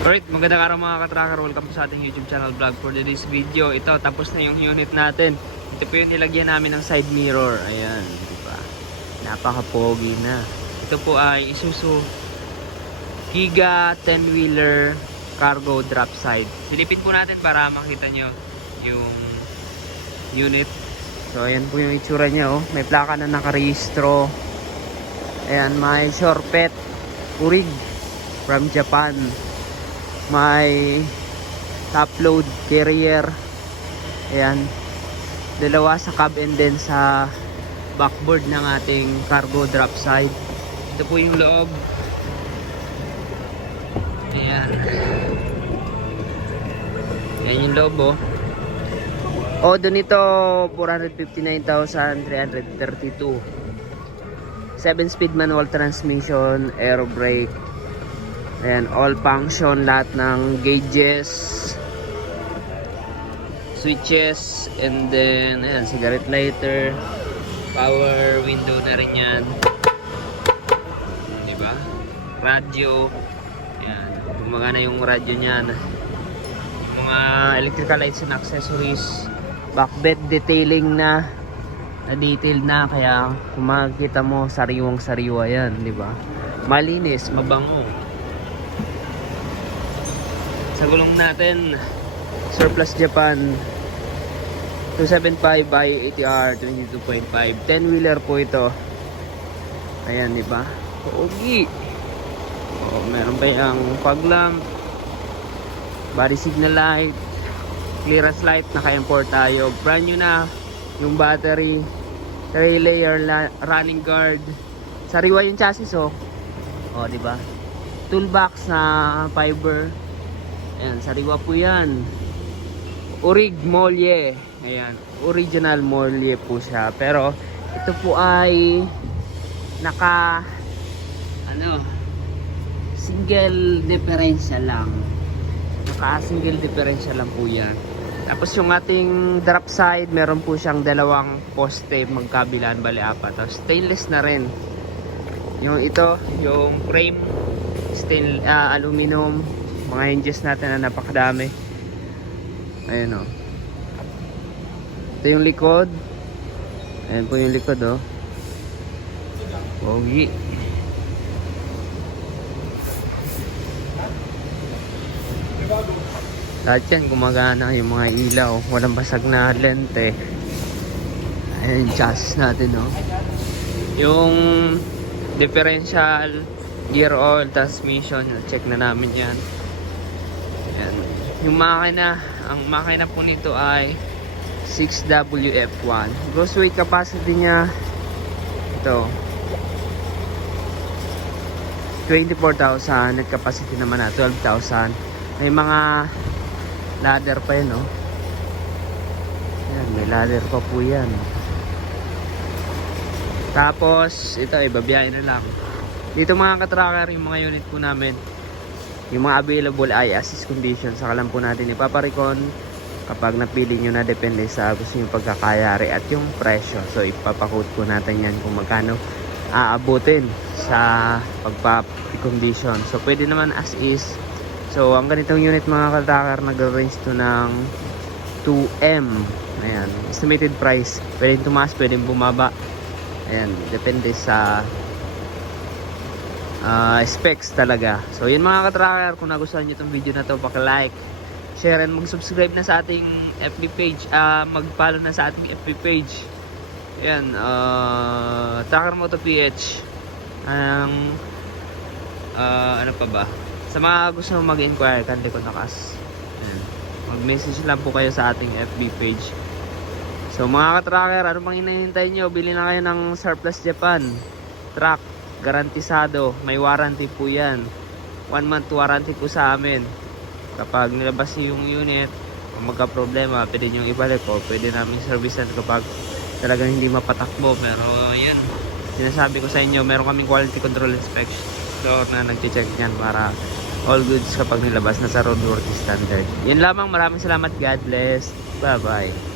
Alright, magandang araw mga ka-tracker. Welcome po sa ating YouTube channel vlog. For today's video, ito, tapos na yung unit natin. Ito po yung nilagyan namin ng side mirror. Ayan, di ba? Napaka-pogi na. Ito po ay Isuzu Giga 10-wheeler cargo drop side. Silipin po natin para makita nyo yung unit. So, ayan po yung itsura niya, oh. May plaka na nakarehistro. Ayan, may Shorpet Urig from Japan. May top load carrier. Ayan, dalawa sa cab and then sa backboard ng ating cargo drop side. Ito po yung loob. Ayan, ayan yung loob, oh. Odo nito 459,332. 7-speed manual transmission, air brake. Ayan, all function, lahat ng gauges, switches, and then ayan, cigarette lighter, power window na rin yan, diba? Radio, ayan, gumagana yung radio nyan, mga electrical lights and accessories, back bed detailing na detail na, kaya kung makikita mo sariwang sariwa yan, diba? Malinis, mabango. Sa gulong natin, Surplus Japan 275 by ATR 22.5, 10-wheeler po ito. Ayan, di ba? Pogi. Oh, meron pa yung fog lamp, body signal light, clearance light, naka-import tayo. Brand new na yung battery, 3-layer running guard. Sariwa yung chassis, oh. Oh, di ba? Toolbox na fiber. Ayan, sariwa po yan. Urig Molye. Ayan, original Molye po siya. Pero ito po ay naka single differential lang. Naka single differential lang po yan. Tapos yung ating drop side, meron po siyang dalawang poste magkabilaan, bali apat. Tapos stainless na rin. Yung ito, yung frame aluminum. Mga hinges natin na napakadami. Ayan, o. Ito yung likod. Ayan po yung likod, o. Pogi. Lahat yan gumagana, yung mga ilaw. Walang basag na lente. Ayan yung chassis natin, o. Yung differential, gear oil, transmission, check na namin yan. Ayan. Yung makina, ang makina po nito ay 6WF1. Gross weight capacity niya, ito 24,000. Net capacity naman na 12,000. May mga ladder pa yun, oh. Ayan, may ladder pa po yan. Tapos ito, ibabiyahin na lang. Dito mga ka-tracker, yung mga unit po namin, yung mga available ay assist condition. Saka lang po natin ipaparecon kapag napili nyo na, depende sa gusto nyo pagkakayari at yung presyo. So ipapakode po natin yan kung magkano aabutin sa pagpa-condition. So pwede naman as is. So ang ganitong unit mga ka-tracker, nag-range to ng 2M. Ayan, estimated price. Pwede tumaas, pwede bumaba. Ayan, depende sa specs talaga. So yun mga ka-tracker, kung nagustuhan nyo itong video na to, paki-like, share, and mag-subscribe na sa ating FB page, mag-follow na sa ating FB page. Ayan, Tracker Moto PH. Ano pa ba? Sa mga gusto mag-inquire, kante ko nakas. Ayan, mag-message lang po kayo sa ating FB page. So mga ka-tracker, ano pang hinahintay nyo? Bili na kayo ng Surplus Japan truck. Garantisado, may warranty po yan. 1 month warranty po sa amin. Kapag nilabas yung unit, kung magka-problema, pwede nyo ibalik po. Pwede namin servicean kapag talagang hindi mapatakbo. Pero yan, sinasabi ko sa inyo, meron kaming quality control inspection na nag-check yan para all goods kapag nilabas na sa roadworthy standard. Yan lamang, maraming salamat. God bless. Bye bye.